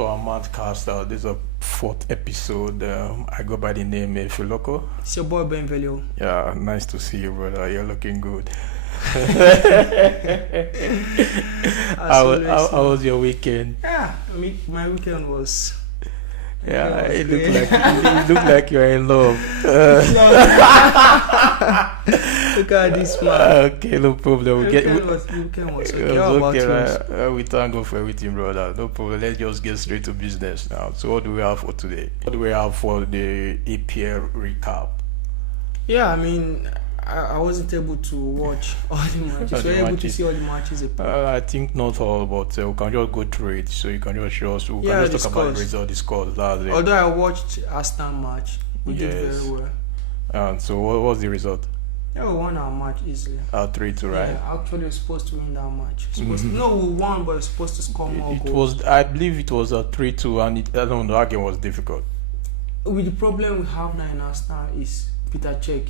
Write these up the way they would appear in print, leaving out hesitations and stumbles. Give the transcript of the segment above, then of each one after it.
to our Madkast. This is a fourth episode. I go by the name Filoko. It's your boy Ben Velio. Yeah, nice to see you, brother. You're looking good. How was your weekend? Yeah, my weekend was. Yeah, it looked like you're in love. Look at this man. Okay, no problem. Weekend was okay. How about Okay, yours? right. We thank God for everything, brother. No problem. Let's just get straight to business now. So, what do we have for today? What do we have for the EPL recap? Yeah, I wasn't able to watch all the matches. Were you able to see all the matches? I think not all, but we can just go through it. So you can just show us. We can just talk about the result, the scores. That's it. Although I watched Arsenal match, we did very well. And so what was the result? Yeah, we won our match easily. 3-2, right? Yeah, actually, we were supposed to win that match. No, we won, but we were supposed to score more goals. I believe it was a 3-2, and I don't know, that game was difficult. With the problem we have now in Arsenal is Peter Cech.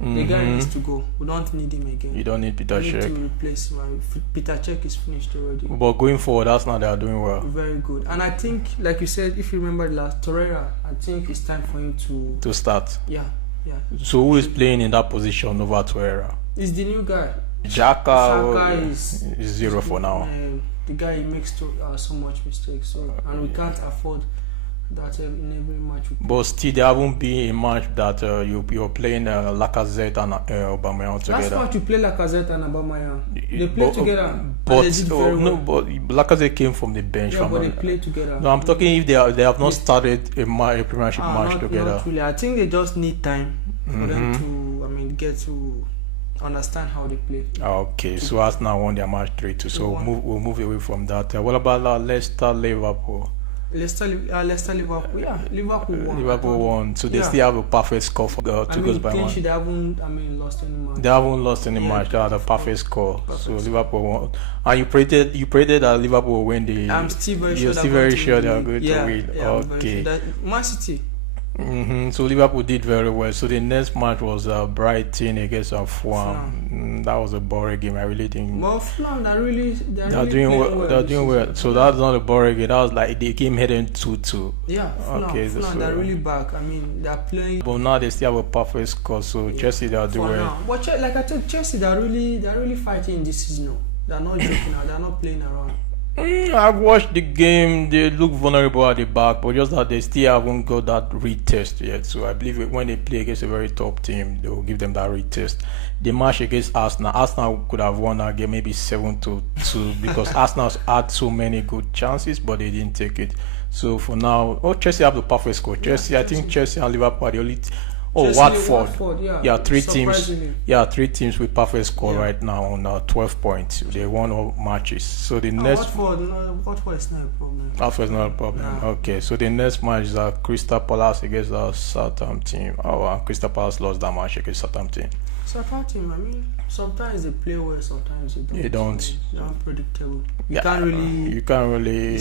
The guy needs to go. We don't need him again. You don't need Peter Cech. We need to replace him. Peter Cech is finished already. But going forward, Arsenal, they are doing well. Very good. And I think, like you said, if you remember the last Torreira, I think it's time for him to start. Yeah. So who is playing in that position over Torreira? It's the new guy. Xhaka is zero for now. The guy, he makes so much mistakes. And we can't afford that in every match. But still, there haven't been a match that you're playing Lacazette and Aubameyang together. That's what you play Lacazette and Aubameyang. They play together. But Lacazette came from the bench. Yeah, but they play together. No, I'm talking if they have not started a Premiership match together. Not really. I think they just need time for them to, get to understand how they play. Okay, so Arsenal won their match 3-2. So we'll move away from that. What about Leicester, Liverpool? Liverpool. Yeah, Liverpool won. So they still have a perfect score for 2 goals by 1. They haven't lost any match. They haven't lost any match. They had a perfect score. So Liverpool won. And you predicted that Liverpool will win the. I'm still very sure. You're still very sure they are going to win. Yeah, okay. Man City. So Liverpool did very well. So the next match was Brighton against Fulham. That was a boring game. I really think. Well, Fulham, they're doing well. They're doing well. So that's not a boring game. That was like the game heading 2-2. Yeah, Fulham, they're really back. They're playing. But now they still have a perfect score. So Chelsea, they're doing well. But like I told Chelsea, they're really fighting this season. They're not joking now. They're not playing around. I've watched the game. They look vulnerable at the back, but just that they still haven't got that retest yet. So I believe when they play against a very top team, they will give them that retest. The match against Arsenal could have won that game maybe 7-2 because Arsenal had so many good chances, but they didn't take it. So for now, Chelsea have the perfect score. I think Chelsea and Liverpool are the only. Watford. Yeah, 3 teams. Yeah, 3 teams with perfect score right now on 12 points. They won all matches. So the next. Watford is not a problem. Watford is not a problem. Yeah. Okay, so the next match is Crystal Palace against Southampton. Crystal Palace lost that match against Southampton. Southampton, sometimes they play well, sometimes they don't. They're unpredictable. You can't really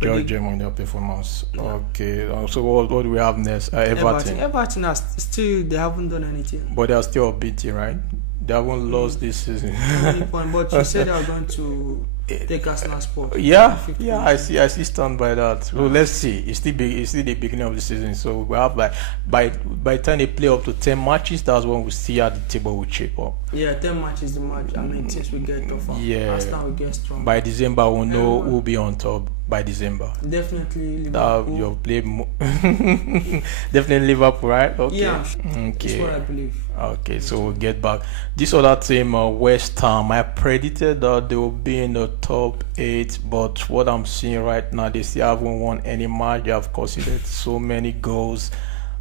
judge them on their performance. Yeah. Okay, so what do we have next? Everton. Everton are still, they haven't done anything. But they are still unbeaten, right? They haven't lost this season. But you said they are going to take Arsenal spot. Yeah, I see stand by that. So let's see. It's still the beginning of the season. So we have by the time they play up to 10 matches, that's when we see how the table will shape up. Yeah, 10 matches the match. Things will get tougher. Yeah. Arsenal will get strong. By December we'll know who'll be on top. By December. Definitely Liverpool. You'll play definitely Liverpool, right? Okay. Yeah. Okay. That's what I believe. Okay, so we'll get back. This other team, West Ham, I predicted that they will be in the top 8, but what I'm seeing right now, they still haven't won any match. They have conceded so many goals.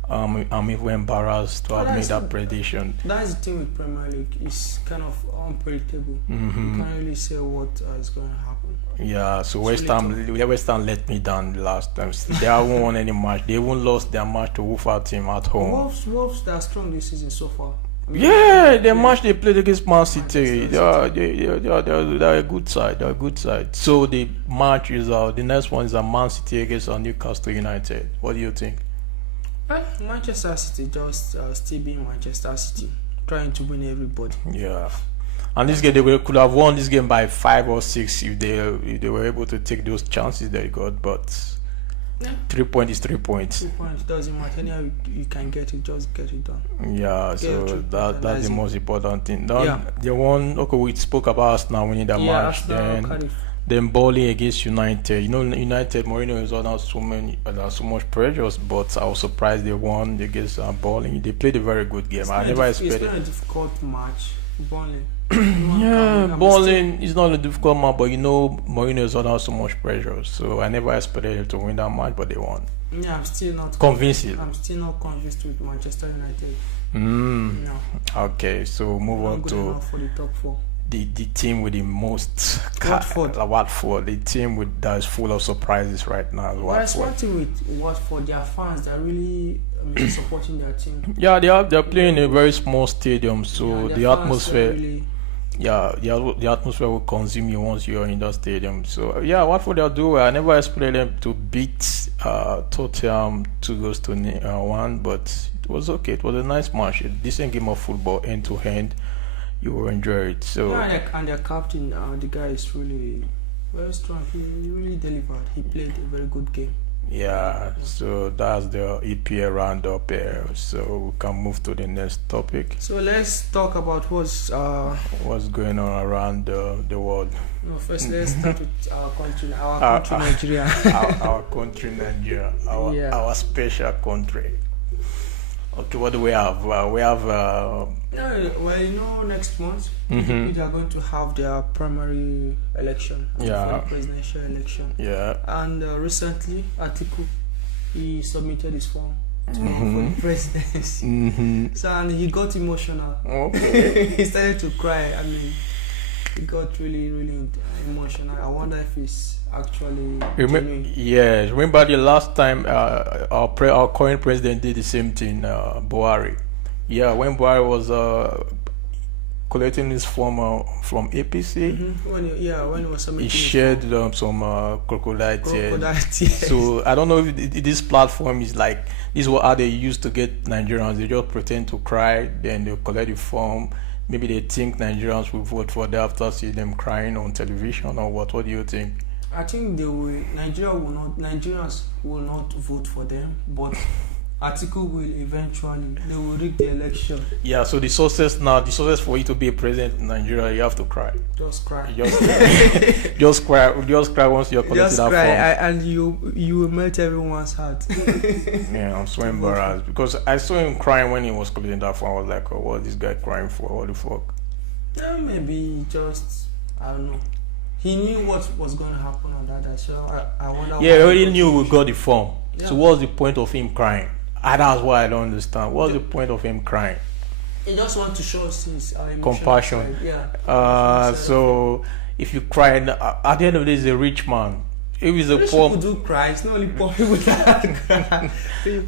I'm even embarrassed to have made that prediction. That's the thing with Premier League. It's kind of unpredictable. You can't really say what is going to happen. Yeah, so West Ham let me down the last time. They haven't won any match. They even lost their match to Wolverhampton at home. Wolves, they are strong this season so far. The match they played against Man City, they're a good side. They're a good side. So the match is the next one is Man City against Newcastle United. What do you think? Manchester City just still being Manchester City, trying to win everybody. Yeah. And this game, could have won this game by 5 or 6 if they were able to take those chances they got. But 3 points is 3 points. 3 points doesn't matter. Anyhow, you can get it, just get it done. Yeah, so that's the most important thing. The one, okay, we spoke about Arsenal winning the match. Then Bowling against United. You know, United, Mourinho is under so much pressure, but I was surprised they won against Bowling. They played a very good game. I never expected. It's been a difficult match, Bowling. Bowling is not a difficult match, but you know, Mourinho is under so much pressure. So I never expected him to win that match, but they won. Yeah, I'm still not convinced. I'm still not convinced with Manchester United. No. Okay, so move on to for the top 4. The team with the most Watford. The team that is full of surprises right now. There's one thing with Watford, their fans that really supporting their team. Yeah, they're playing in a very small stadium, so the atmosphere. The atmosphere will consume you once you're in that stadium. So Watford they'll do well. I never expected them to beat Tottenham 2-1, but it was okay. It was a nice match, a decent game of football, end to end. You will enjoy it. So and their captain, the guy is really very strong. He really delivered. He played a very good game. Yeah, so that's the EPL roundup here. So we can move to the next topic. So let's talk about what's going on around the world. No, first let's start with our country, Nigeria. our country, Nigeria. Our special country. Okay, what do we have? We have. Next month they are going to have their primary election, for the presidential election. Yeah. And recently, Atiku, he submitted his form for the presidency. So and he got emotional. Okay. He started to cry. I mean, he got really, really emotional. I wonder if he's actually remember the last time our current president did the same thing, Buhari. When Buhari was collecting his form from APC, when he was submitting, he shared some crocodile tears. So I don't know if this platform is like this is how they used to get Nigerians. They just pretend to cry, then they collect the form. Maybe they think Nigerians will vote for them after seeing them crying on television, or what? What do you think? I think Nigerians will not vote for them, but Atiku will eventually. They will rig the election. Yeah, so the sources for you to be a president in Nigeria, you have to cry. Just cry. Just cry once you're collecting that form. And you will melt everyone's heart. Yeah, I'm so embarrassed because I saw him crying when he was collecting that form. I was like, oh, what is this guy crying for? What the fuck? Maybe just, I don't know. He knew what was going to happen on that. So I wonder. Yeah, he already knew we got the form. Yeah. So what's the point of him crying? That's why I don't understand. What's the point of him crying? He just wants to show his compassion. So if you cry, at the end of the day, he's a rich man. If he's a poor, people do cry. It's not only poor people that cry.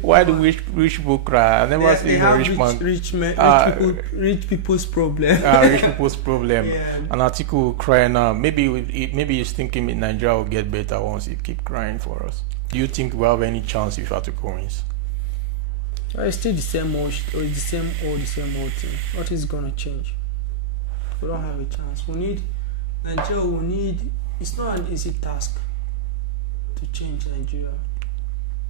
Why do rich people cry? I never seen a rich man. Rich people's problem. Rich people's problem. Yeah. And Atiku will cry now. Maybe he's thinking Nigeria will get better once he keep crying for us. Do you think we have any chance if Atiku wins? It's still the same old thing. What is gonna change? We don't have a chance. Nigeria. It's not an easy task to change Nigeria.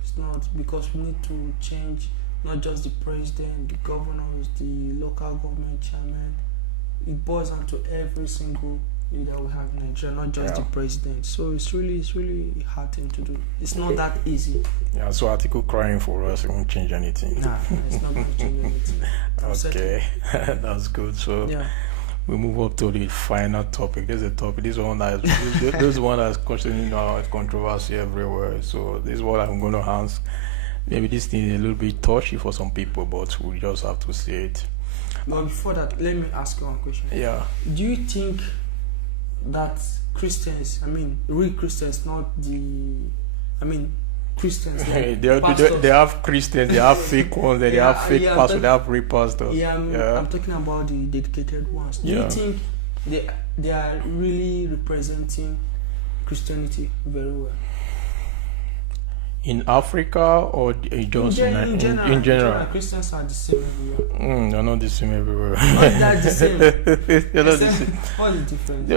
It's not, because we need to change not just the president, the governors, the local government chairman. It boils down to every single leader we have in Nigeria, not just the president. So it's really hard thing to do. It's not that easy. Yeah, so Atiku crying for us, it won't change anything. Nah, it's not going to change anything. Okay, that's good. So we move up to the final topic. There's a topic. This one that's causing controversy everywhere. So this is what I'm going to ask. Maybe this thing is a little bit touchy for some people, but we just have to say it. But before that, let me ask you one question. Yeah. Do you think that Christians, real Christians, Christians, they have Christians, they have fake ones, they have fake pastors, they have real pastors. I'm talking about the dedicated ones. Do you think they are really representing Christianity very well? In Africa or just In in general? Christians are the same everywhere. They're not the same everywhere. Why is that the same? They're not the same. What's the difference?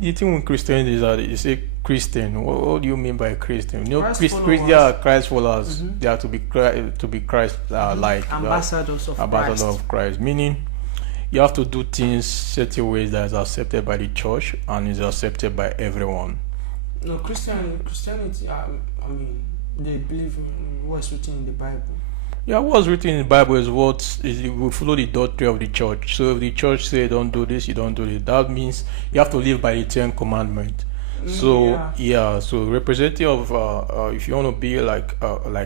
The thing with Christianity is that you say Christian. What do you mean by Christian? You know, Christ followers. Christ followers. They are to be Christ like Ambassadors of ambassador Christ. of Christ. Meaning, you have to do things certain ways that is accepted by the church and is accepted by everyone. No, Christianity. I mean, they believe in what's written in the Bible. Yeah, what's written in the Bible is we follow the doctrine of the church. So if the church say don't do this, you don't do it. That means you have to live by the 10 commandments. So so representative of if you want to be like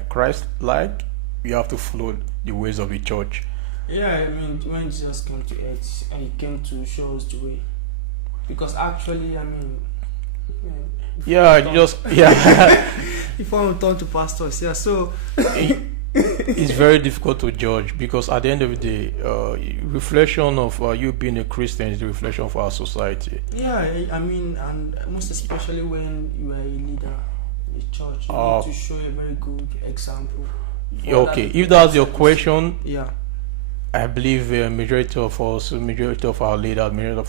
Christ, like you have to follow the ways of the church. Yeah, I mean, when Jesus came to earth, he came to show us the way. Because actually, I mean, if I want to turn to pastors, so it's very difficult to judge because at the end of the day, reflection of you being a Christian is the reflection of our society. Yeah, I mean, and most especially when you are a leader in the church, you need to show a very good example. Okay, if that's your question, yeah. I believe majority of our leaders, majority of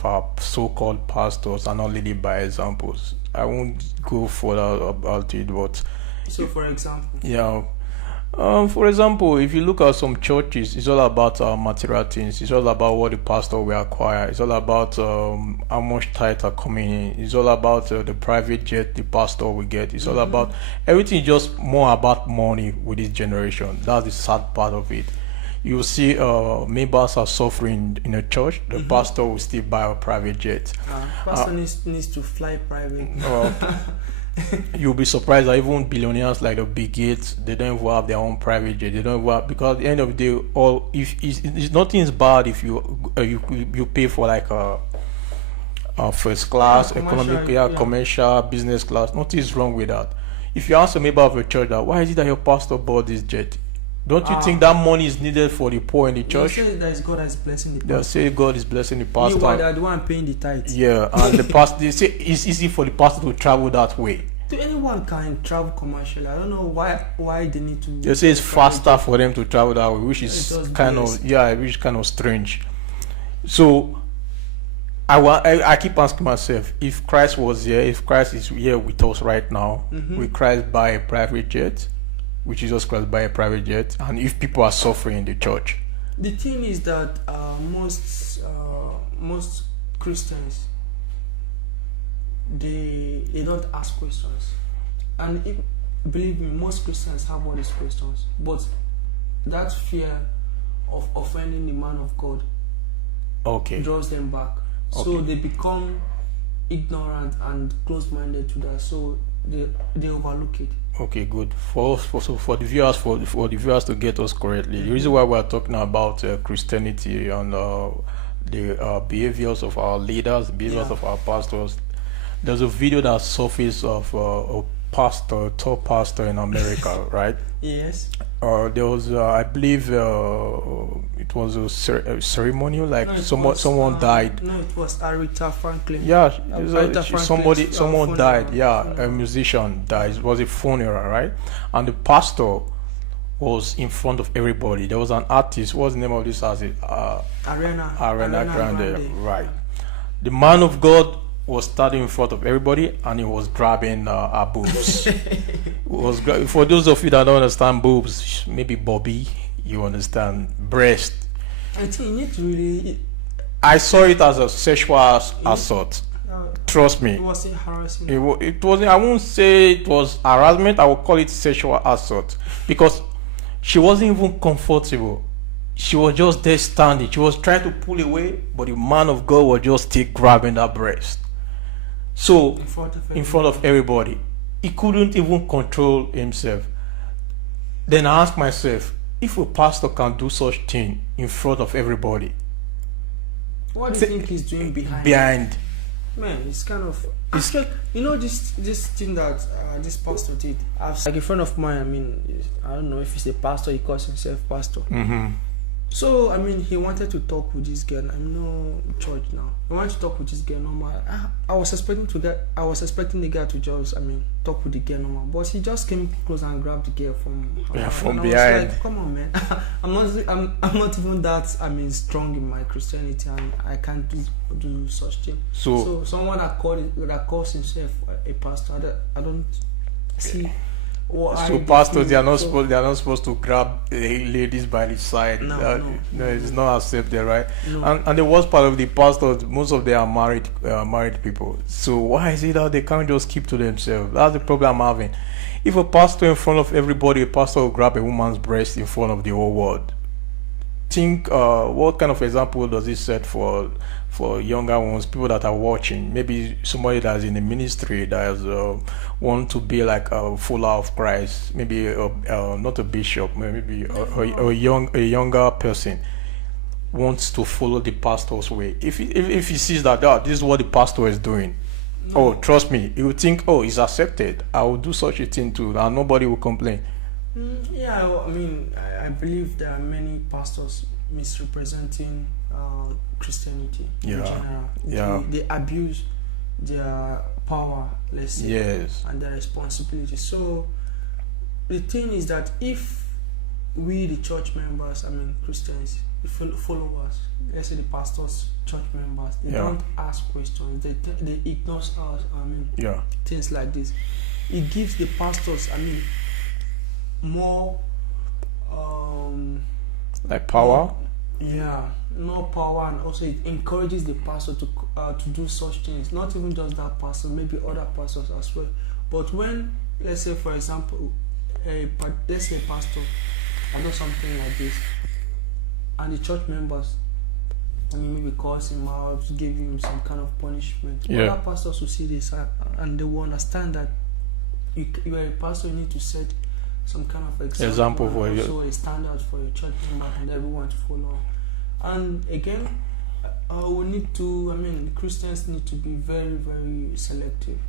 our so-called pastors are not leading by examples. I won't go further about it, but so for example, for example, if you look at some churches, it's all about material things. It's all about what the pastor will acquire. It's all about how much tithe are coming in. It's all about the private jet the pastor will get. It's all about everything. Is just more about money with this generation. That's the sad part of it. You see members are suffering in a church. The pastor will still buy a private jet. Pastor needs to fly private. You'll be surprised that even billionaires like the Bill Gates, they don't even have their own private jet. They don't even have, because at the end of the day, if it's nothing is bad if you pay for like a first class, economic, commercial, business class. Nothing is wrong with that. If you ask a member of a church that why is it that your pastor bought this jet, don't you think that money is needed for the poor in the church? They say that is God is blessing the pastor. They'll say God is blessing the pastor. Meanwhile, they are the one paying the tithe. Yeah, and the pastor, they say it's easy for the pastor to travel that way. Anyone can travel commercially. I don't know why they need to. They say it's faster for them to travel that way, which is kind of strange. So I keep asking myself, if Christ was here, if Christ is here with us right now, will Christ buy a private jet? Which Jesus Christ buy a private jet? And if people are suffering in the church, the thing is that most Christians they don't ask questions, and believe me, most Christians have all these questions, but that fear of offending the man of God draws them back. So they become ignorant and close-minded to that, so they overlook it. Okay, good. For the viewers to get us correctly, the reason why we are talking about Christianity and the behaviors of our leaders, behaviors of our pastors. There's a video that surfaced of a top pastor in America, right? Yes. There was, I believe, it was a ceremony, like someone died. No, it was Aretha Franklin. Yeah, someone died. Yeah, a musician died. It was a funeral, right? And the pastor was in front of everybody. There was an artist. What's the name of this artist? Ariana Grande. Right. The man of God was standing in front of everybody and he was grabbing her boobs. For those of you that don't understand boobs, maybe Bobby, you understand, breast. I think you need to really. I saw it as a sexual assault. Trust me. It wasn't harassment. It wasn't. I won't say it was harassment. I will call it sexual assault because she wasn't even comfortable. She was just there standing. She was trying to pull away, but the man of God was just still grabbing her breast. So in front of everybody, he couldn't even control himself. Then I asked myself, if a pastor can do such thing in front of everybody, what do you think he's doing behind? Man, it's kind of you know this thing that this pastor did. Like a friend of mine. I mean, I don't know if he's a pastor. He calls himself pastor. So I mean, he wanted to talk with this girl. I'm no church now. He wanted to talk with this girl normal. I was expecting the guy to just, I mean, talk with the girl normal. But he just came close and grabbed the girl from from and behind. I was like, come on, man. I'm not even that, I mean, strong in my Christianity, and I can't do such thing. So someone that calls himself a pastor, I don't see. So pastors, they are not supposed to grab ladies by the side. No, it's not accepted, right? No. And the worst part of the pastors, most of them are married people. So why is it that they can't just keep to themselves? That's the problem I'm having. If a pastor in front of everybody, a pastor will grab a woman's breast in front of the whole world. Think what kind of example does this set for younger ones, people that are watching? Maybe somebody that's in the ministry that want to be like a follower of Christ, maybe not a bishop, maybe a younger person wants to follow the pastor's way. If he sees that this is what the pastor is doing, trust me, he will think, it's accepted, I will do such a thing too, and nobody will complain. Yeah, I mean, I believe there are many pastors misrepresenting Christianity in general. Yeah. They abuse their power, let's say, yes, and their responsibility. So the thing is that if we, the church members, I mean Christians, the followers, let's say the pastors, church members, they don't ask questions, they ignore us, I mean, things like this. It gives the pastors, I mean, more like power. More power, and also it encourages the pastor to do such things. Not even just that pastor, maybe other pastors as well. But when, let's say for example, let's say a pastor does something like this, and the church members, I mean, maybe calls him out, give him some kind of punishment. Other pastors will see this and they will understand that you are a pastor, you need to set some kind of example for you, also a standard for your church member and everyone to follow. And again, we need to, I mean, Christians need to be very, very selective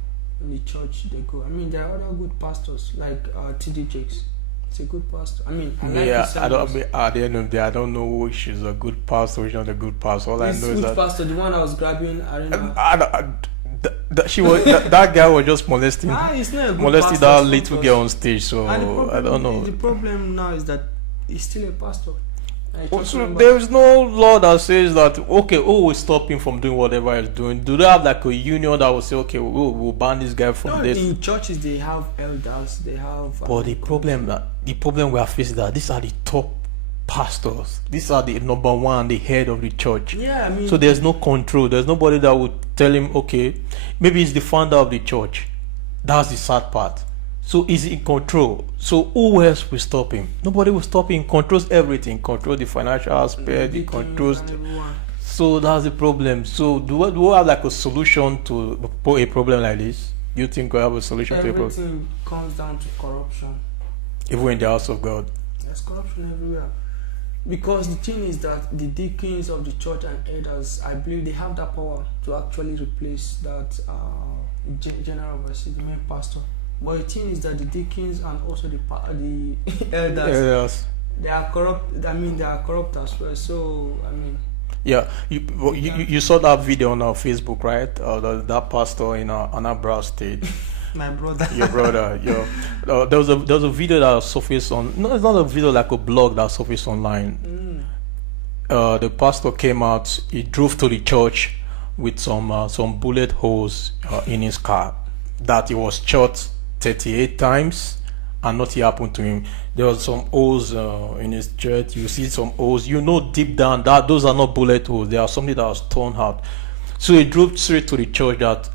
in the church they go. I mean, there are other good pastors like TD Jakes. It's a good pastor. I mean, at the end of the day, I don't know which is a good pastor, which is not a good pastor. All I know is that pastor, the one I was grabbing, that guy was just molesting that little girl on stage. So I don't know. The problem now is that he's still a pastor. So there is no law that says that we'll stop him from doing whatever he's doing. Do they have like a union that will say we'll ban this guy from this? In churches they have elders, they have. But the problem we are facing is that these are the top pastors. These are the number one, the head of the church. Yeah, I mean. So there's no control. There's nobody that would tell him, maybe he's the founder of the church. That's the sad part. So he's in control. So who else will stop him? Nobody will stop him. He controls everything. Controls the financial aspect. He controls. So that's the problem. So do we have like a solution to a problem like this? Do you think we have a solution to a problem? Everything comes down to corruption. Even in the house of God. There's corruption everywhere. Because the thing is that the deacons of the church and elders, I believe they have that power to actually replace that general overseer, the main pastor. But the thing is that the deacons and also the elders, they are corrupt. I mean, they are corrupt as well. So I mean, you saw that video on our Facebook, right? That pastor in Anambra State. My brother. Your brother. There was a video that surfaced on. No, it's not a video, like a blog that surfaced online. The pastor came out. He drove to the church with some bullet holes in his car. That he was shot 38 times and nothing happened to him. There was some holes in his shirt. You see some holes. Deep down that those are not bullet holes. They are something that was torn out. So he drove straight to the church. That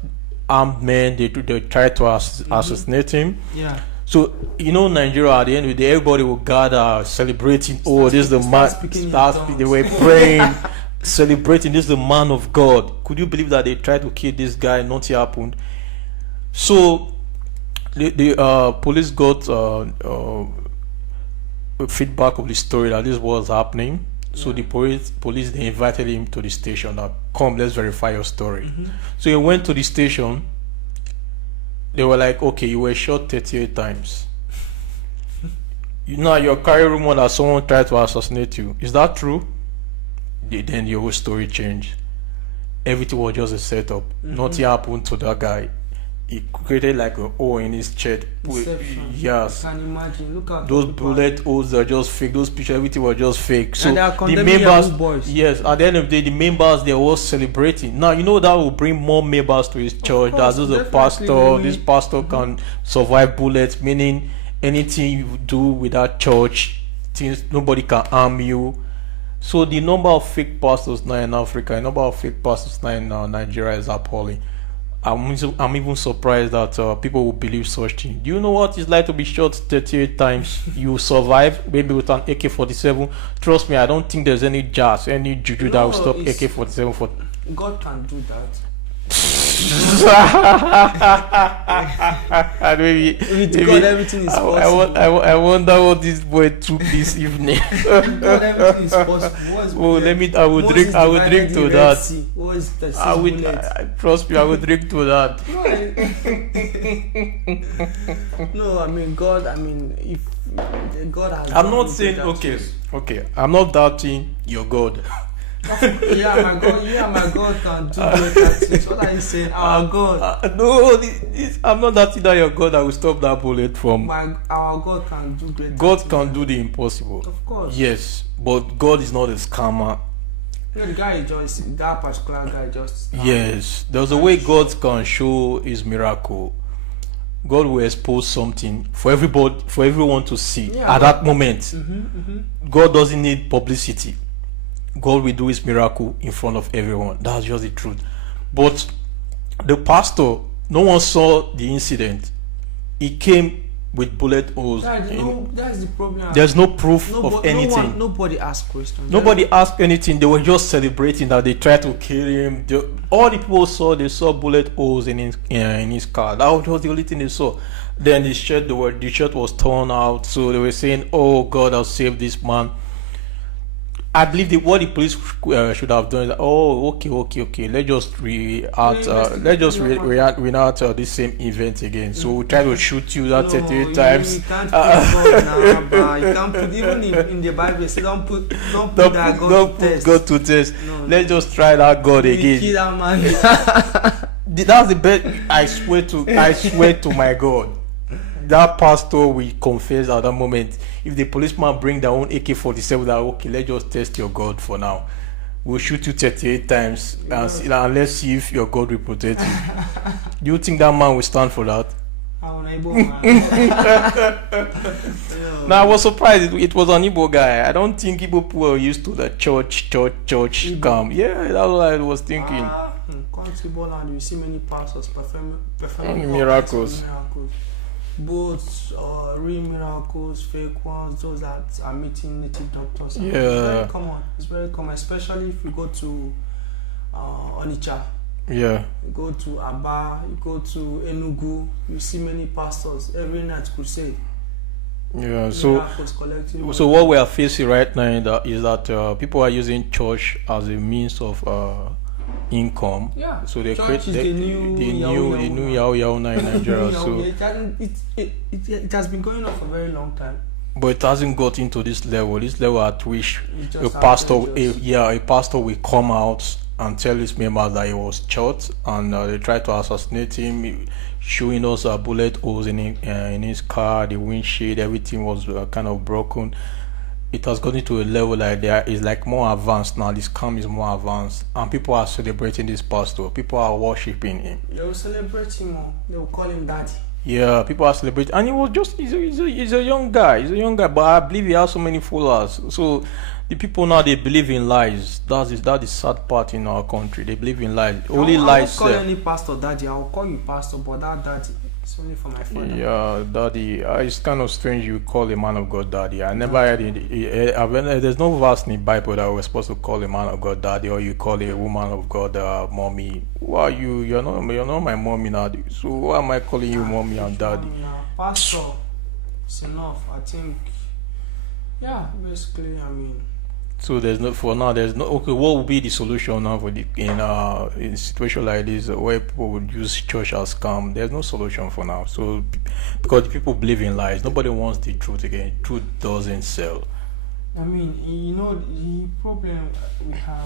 armed men, they tried to assassinate him. Yeah. So Nigeria, at the end of the day, everybody will gather celebrating. This is the man. They were praying, celebrating. This is the man of God. Could you believe that they tried to kill this guy? Nothing happened. So the police got feedback of the story that this was happening. So the police they invited him to the station. That come, let's verify your story. So he went to the station. They were like, you were shot 38 times. Now you're carrying rumor that someone tried to assassinate you. Is that true? Then your whole story changed. Everything was just a setup. Nothing happened to that guy. He created like a hole in his chest. Deception. Yes. You can imagine. Look at Those bullet holes are just fake. Those pictures, everything was just fake. So and they are the condemning members, Yahoo boys. yes, at the end of the day, the members they were celebrating. Now you know that will bring more members to his church. course, That a definitely pastor. This pastor can survive bullets. Meaning anything you do with that church, things nobody can harm you. So the number of fake pastors now in Africa, the number of fake pastors now in Nigeria is appalling. I'm even surprised that people will believe such thing. Do you know what it's like to be shot 38 times? You survive, maybe with an AK-47. Trust me, I don't think there's any jazz, any juju that will stop AK-47 for. God can do that. Maybe, With God, everything is possible. I wonder what this boy took this evening. With God, everything is possible. Oh, I will drink to that. What is the Trust me, I will drink to that. No, I mean God. I mean, if God has. I'm not saying okay. I'm not doubting your God. My God can do greater things. What are you saying? Our God. No, I'm not doubting that your God that will stop that bullet from. Our God can do greater God things. can do the impossible. Of course. Yes, but God is not a scammer. You know, the guy just that particular guy just. Yes, there's a way God can show His miracle. God will expose something for everybody, for everyone to see at that moment. God doesn't need publicity. God will do His miracle in front of everyone. That's just the truth. But the pastor, no one saw the incident. He came with bullet holes. That's the problem. There's no proof of anything. Nobody asked questions. Nobody asked anything. They were just celebrating that they tried to kill him. All the people they saw bullet holes in his car. That was the only thing they saw. Then the shirt was torn out. So they were saying, "Oh, God has saved this man." I believe what the police should have done is that, okay. Let's just reenact this same event again. So we try to shoot you that 38 times. You can't put God now, you can't put even in the Bible. Say don't put that God to test. No, let's just try that God again. Kill that man. That's the best. I swear to my God. That pastor will confess at that moment. If the policeman bring their own AK-47, that okay, let's just test your God for now. We'll shoot you 38 times and let's see if your God will protect you. Do you think that man will stand for that? Now I was surprised. It was an Igbo guy. I don't think Igbo people are used to the church scam. Yeah, that's what I was thinking. You see many pastors performing miracles. Both real miracles, fake ones, those that are meeting native doctors. Yeah. It's very common, especially if you go to Onitsha. Yeah. You go to Aba, you go to Enugu, you see many pastors every night crusade. Yeah. So what we are facing right now is that people are using church as a means of income. Yeah. So they church create the new Yahoo now in Nigeria. So it has been going on for a very long time. But it hasn't got into this level at which a pastor will come out and tell his members that he was shot and they tried to assassinate him, showing us bullet holes in his car, the windshield, everything was kind of broken. It has gotten to a level like there is like more advanced now. This scam is more advanced, and people are celebrating this pastor. People are worshiping him. They will celebrate him. They will call him daddy. Yeah, people are celebrating, and he was he's a young guy. He's a young guy, but I believe he has so many followers. So the people now they believe in lies. That is the sad part in our country. They believe in lies. Only lies. I won't call any pastor daddy. I will call you pastor, but that daddy. It's only for my father. Yeah, daddy. It's kind of strange you call a man of God daddy. I never heard it. There's no verse in the Bible that we're supposed to call a man of God daddy, or you call a woman of God mommy. Who are you? You're not my mommy now. So why am I calling you mommy and daddy? Pastor, it's enough. I think. Yeah, basically, I mean. So there's no for now. There's no okay. What would be the solution now for the in a situation like this where people would use church as scam? There's no solution for now. So because the people believe in lies, nobody wants the truth again. Truth doesn't sell. I mean, you know, the problem we have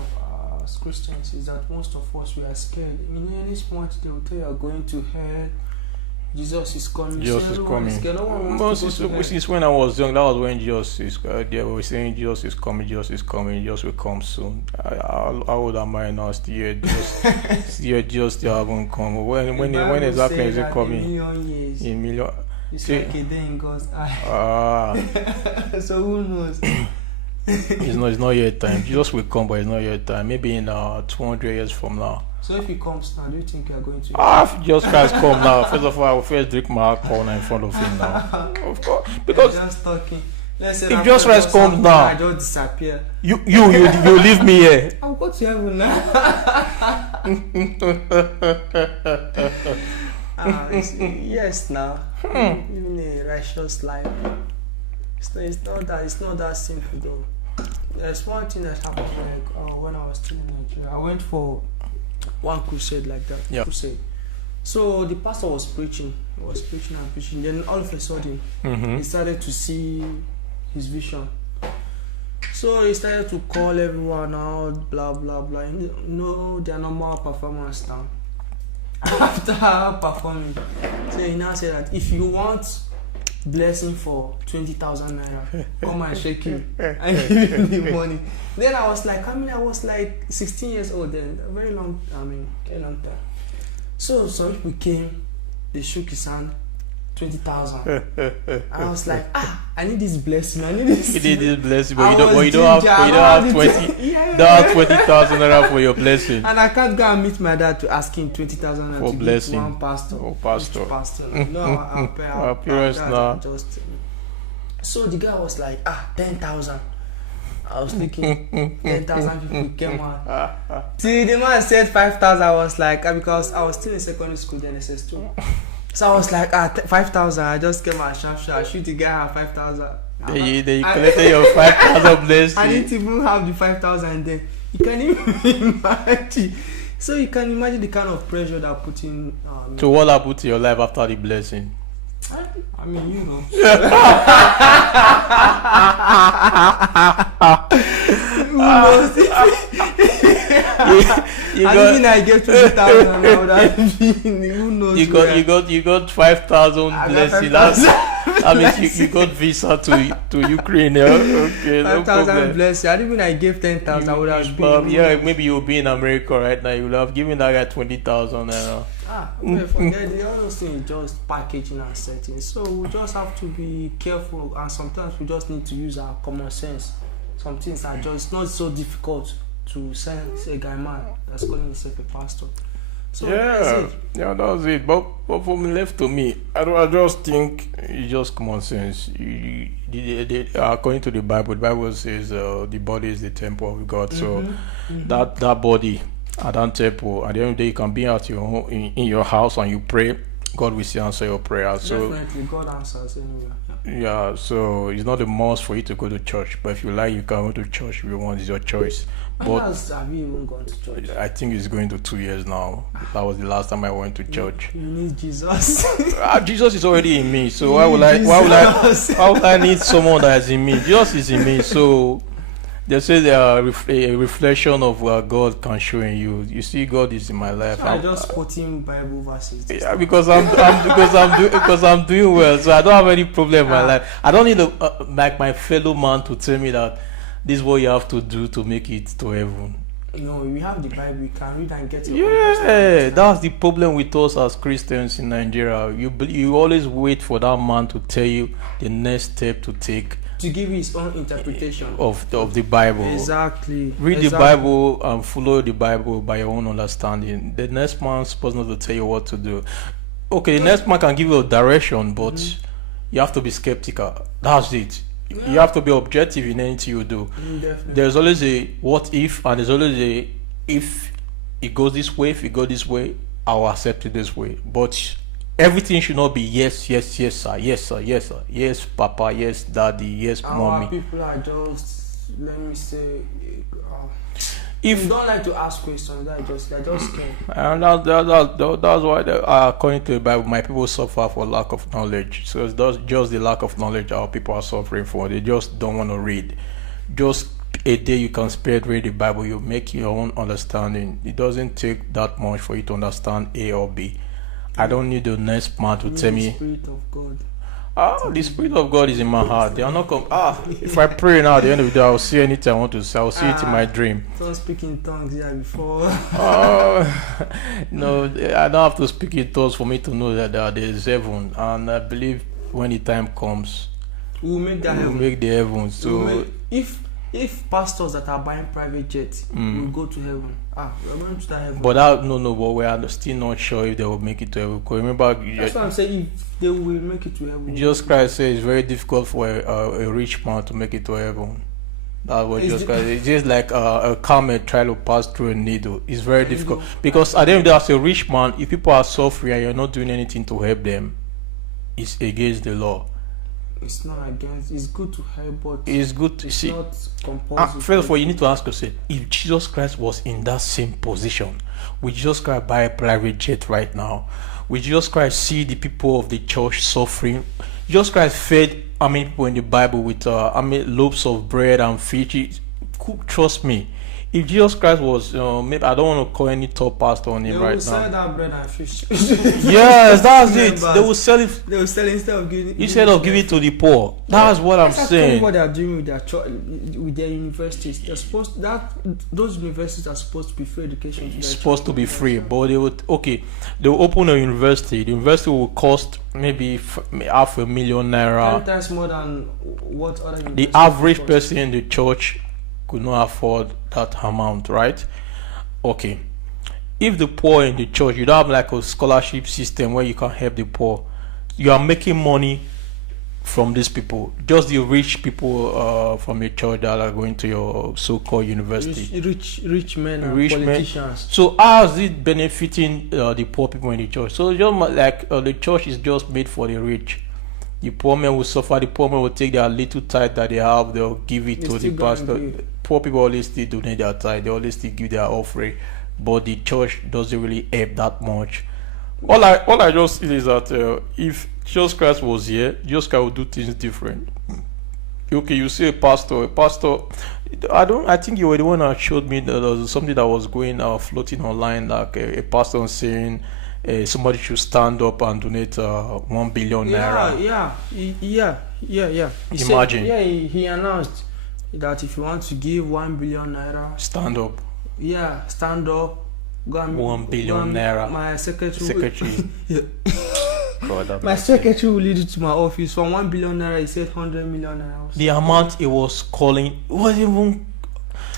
as Christians is that most of us we are scared. In any point they will tell you are going to hell. Jesus is coming. Jesus is coming. No one wants to go to hell. Since when I was young, that was when Jesus is. They were saying Jesus is coming. Jesus is coming. Jesus will come soon. How old am I now? Still, Jesus still haven't come. When exactly is it coming? In million years. In million. It's like a day in God's eye. So who knows? It's not yet time. Jesus will come, but it's not yet time. Maybe in 200 years from now. So if he comes now, do you think you are going to? If Jesus Christ come now, first of all, I will first drink my alcohol in front of him now. Of course, because just talking. Let's say if Jesus Christ comes now, I just disappear. You leave me here. I'll go to heaven now. Yes, now living a righteous life. It's not that simple though. There's one thing that happened like when I was still in Nigeria. I went for one crusade like that. Yeah. Crusade. So the pastor was preaching. He was preaching and preaching. Then all of a sudden, he started to see his vision. So he started to call everyone out, blah blah blah. You know their normal performance now. After performing, so he now said that if you want blessing for 20,000 naira, come and shake him and give him the money. Then I was like, I was like 16 years old then, a very long time. So some people came, they shook his hand, 20,000. I was like, I need this blessing. I need this. You need this blessing, but you don't have 20,000 naira for your blessing. And I can't go and meet my dad to ask him 20,000 naira for to blessing. give one pastor. Oh, pastor. No, our parents now. So the guy was like, 10,000. I was thinking 10,000 people came out. See, the man said 5,000. I was like, because I was still in secondary school then, SS2. So I was like, 5,000. I just came out sharp. I shoot the guy at 5,000. Then you collected your 5,000 blessing. I didn't even have the 5,000 then. You can even imagine. So you can imagine the kind of pressure that put in. So what happened to your life after the blessing? I mean, you know. Who knows? I get 20,000. I would have been. Who knows? You got 5,000 blessing. I mean, you got visa to Ukraine. Yeah? Okay, 5,000 blessing. I didn't I gave 10,000. I would have been. Yeah, maybe you'll be in America right now. You would have given that guy 20,000. Forget all those things, just packaging and setting. So we just have to be careful, and sometimes we just need to use our common sense. Some things are just not so difficult to say a guy man that's calling himself a pastor. So that's it. But for me, left to me, I just think it's just common sense. According to the Bible says the body is the temple of God. So that body at that temple, at the end of the day, you can be at your home, in your house and you pray, God will still answer your prayer. So definitely, God answers anywhere. Yeah, so it's not a must for you to go to church, but if you like, you can go to church if you want. It's your choice. But have you even gone to church? I think it's going to 2 years now. That was the last time I went to church. You need Jesus. Jesus is already in me, so why would I need someone that is in me? Jesus is in me, so they say a reflection of what God can show in you. You see, God is in my life. So I just quoting Bible verses. Yeah, because I'm doing well, so I don't have any problem in my life. I don't need like my fellow man to tell me that this is what you have to do to make it to heaven. No, we have the Bible. You can read and get it. Yeah, that's the problem with us as Christians in Nigeria. You always wait for that man to tell you the next step to take, to give his own interpretation of the Bible. Exactly. Read the Bible and follow the Bible by your own understanding. The next man's supposed not to tell you what to do. Okay, the next man can give you a direction, but you have to be skeptical. That's it. Yeah. You have to be objective in anything you do. Definitely. There's always a what if, and there's always a if it goes this way, if it goes this way, I'll accept it this way. But everything should not be yes, sir, yes, papa, yes, daddy, yes, mommy. Our people are just let me say, If you don't like to ask questions, I just scared. and that's why according to the Bible, my people suffer for lack of knowledge. So it's just the lack of knowledge our people are suffering for. They just don't want to read. Just a day you can spare read the Bible, you make your own understanding. It doesn't take that much for you to understand A or B. I don't need the next man to tell me. The Spirit of God. The Spirit of God is in my heart. They are not if I pray now at the end of the day, I'll see anything I want to say. I'll see it in my dream. Don't speak in tongues before. No, I don't have to speak in tongues for me to know that there is heaven. And I believe when the time comes, we'll make that we'll heaven. make the heaven. So if pastors that are buying private jets will go to heaven, we're going to that heaven. But but we are still not sure if they will make it to heaven. Because remember, that's what I'm saying. If they will make it to heaven, Jesus Christ says it's very difficult for a rich man to make it to heaven. That's what Jesus Christ. It's just like a camel trying to pass through a needle. It's very difficult because at the end of the day, as a rich man, if people are suffering and you're not doing anything to help them, it's against the law. It's not against. It's good to help, but it's good to see. Not compulsory. First of all, you need to ask yourself: if Jesus Christ was in that same position, would Jesus Christ buy a private jet right now? Would Jesus Christ see the people of the church suffering? Jesus Christ fed how many people in the Bible with loaves of bread and fish? Trust me. If Jesus Christ was, maybe I don't want to call any top pastor on him right now. They will sell that bread and fish. Yes, that's it. They will sell it. They will sell it instead of giving it to the poor. That's what I'm saying. What they are doing with their universities. They're supposed those universities are supposed to be free education. It's supposed to be free, but they will open a university. The university will cost maybe $500,000 naira. 10 times more than what other universities. The average person in the church could not afford that amount, right? Okay. If the poor in the church, you don't have like a scholarship system where you can help the poor, you are making money from these people. Just the rich people from the church that are going to your so-called university. Rich men and politicians. So how is it benefiting the poor people in the church? So just like the church is just made for the rich. The poor men will suffer. The poor men will take their little tithe that they have. They'll give it to the pastor. Poor people always still donate their tithe. They always still give their offering. But the church doesn't really help that much. All I just feel is that if Jesus Christ was here, Jesus Christ would do things different. Okay, you see a pastor. I think you were the one that showed me that there was something that was floating online, like a pastor saying somebody should stand up and donate 1 billion naira. Yeah. Imagine. He announced that if you want to give 1 billion naira, stand up. Yeah, stand up. Go and 1 billion naira. My secretary. Yeah. God, my secretary will lead it to my office. From 1 billion naira, he said 100 million naira. The amount he was calling was even.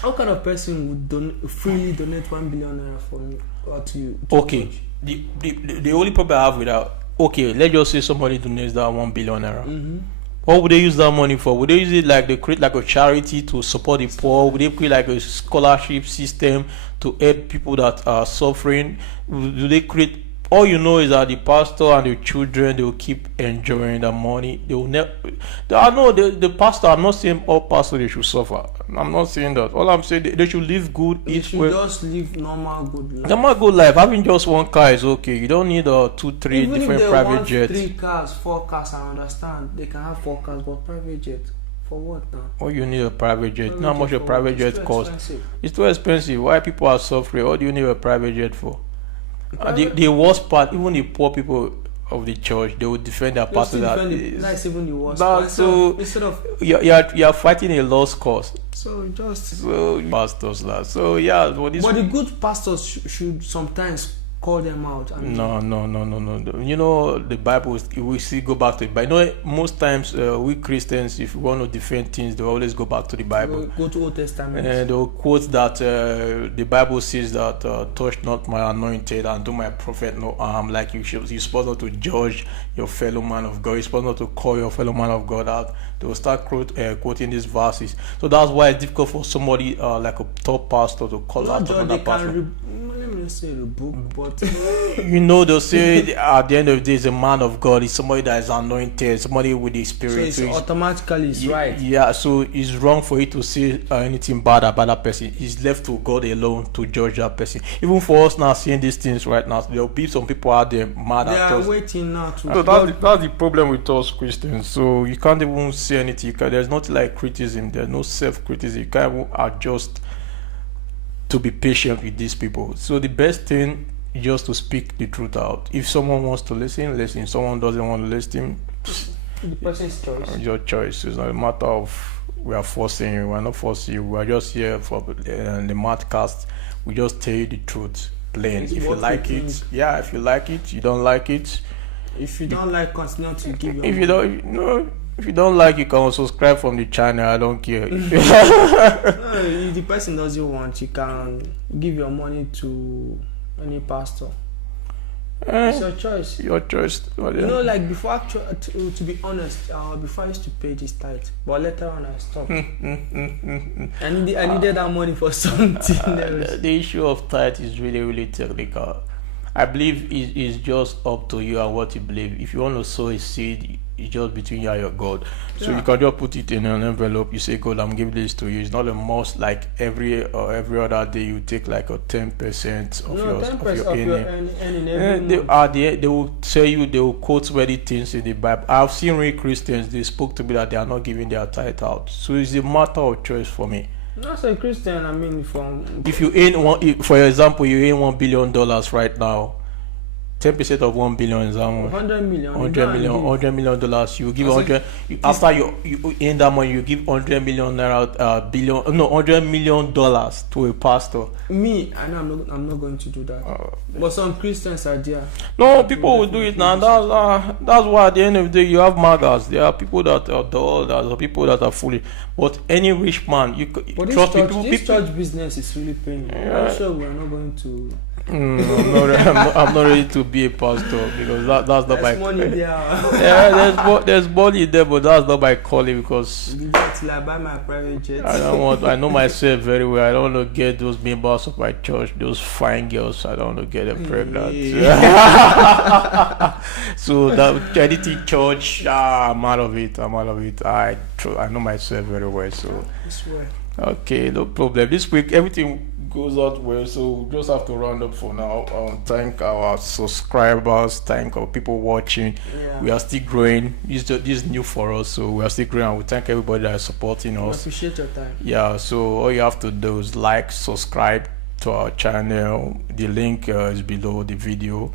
How kind of person would freely donate 1 billion naira for me or to you? Okay. The only problem I have with that, okay, let's just say somebody donates that 1 billion naira. Mm-hmm. What would they use that money for? Would they use it like they create like a charity to support the poor? Would they create like a scholarship system to help people that are suffering? Do they create? All you know is that the pastor and the children, they will keep enjoying the money. They will never. I know the pastor. I'm not saying all pastors they should suffer. I'm not saying that. All I'm saying they should live good. They should just live normal good life. Normal good life. Having just one car is okay. You don't need 2, 3 Even different if they private want jets. 3 cars, 4 cars, I understand. They can have 4 cars, but private jet for what now? Oh, you need a private jet. How much a private jet costs? It's too expensive. Why people are suffering? What do you need a private jet for? The worst part, even the poor people of the church, they will defend their pastor. That's even the worst part. So instead of you're fighting a lost cause. So pastors last. So yeah, but the good pastors should sometimes call them out. No. You know the Bible. We see go back to it. But you know most times we Christians, if we want to defend things, they always go back to the Bible. Go to Old Testament. And they'll quote that the Bible says that touch not my anointed and do my prophet no harm. Like you're supposed not to judge your fellow man of God. You're supposed not to call your fellow man of God out. They will start quoting these verses. So that's why it's difficult for somebody like a top pastor to call out another pastor. wouldn't say the book, but You know, they'll say at the end of the day, is a man of God. He's somebody that is anointed, somebody with the so spirit. it's So automatically it's right. Yeah, so it's wrong for you to say anything bad about that person. It's left to God alone to judge that person. Even for us now seeing these things right now, there'll be some people out there mad They at are us. waiting now to. So that's the problem with us Christians. So you can't even say anything. There's nothing like criticism. There's no self-criticism. You can't even adjust to be patient with these people. So the best thing is just to speak the truth out. If someone wants to listen, listen. Someone doesn't want to listen, The person's choice. your choice. It's not a matter of we are forcing you. We're not forcing you. We're just here for the Madkast. We just tell you the truth, plain. It's If you what like we it, think. yeah. If you like it, you don't like it. If you don't like, continue to give your. If you don't, no. If you don't like, you can subscribe from the channel. I don't care. No, if the person doesn't want, you can give your money to any pastor. It's your choice. Your choice. You know, like before, to be honest, before I used to pay this tithe, but later on I stopped. I needed that money for something else. The issue of tithe is really, really technical. I believe it's just up to you and what you believe. If you want to sow a seed, it's just between you and your God. So Yeah. you can just put it in an envelope. You say, God, I'm giving this to you. It's not a must like every other day you take like a 10% of No, 10% your of your earning. earning They every month. they will tell you, they will quote many things in the Bible. I've seen real Christians, they spoke to me that they are not giving their tithe out. So it's a matter of choice for me. Not a Christian, I mean from. If you earn for example, you earn $1 billion right now, 10% of 1 billion is how much? 100 million. $100 million. You give 100. After you earn that money, you give $100 million $100 million to a pastor. Me, I know I'm not going to do that. But some Christians are there. No, people will do it now. That's why at the end of the day you have magas. There are people that are dull. There are people that are foolish. But any rich man, But trust me. this church business is really paying. I'm sure we are not going to. I'm not ready to be a pastor because that's not my. There's money there. Yeah, there's money there, but that's not my calling because Till I buy my private jet. I know myself very well. I don't want to get those members of my church, those fine girls. I don't want to get them pregnant. So that charity church, I'm out of it. I know myself very well. So I swear. okay, no problem. This week everything goes out well, so we just have to round up for now. Thank our subscribers, thank our people watching. Yeah. We are still growing. This is new for us, so we are still growing, and we thank everybody that is supporting I us. appreciate your time. Yeah, so all you have to do is like, subscribe to our channel. The link is below the video.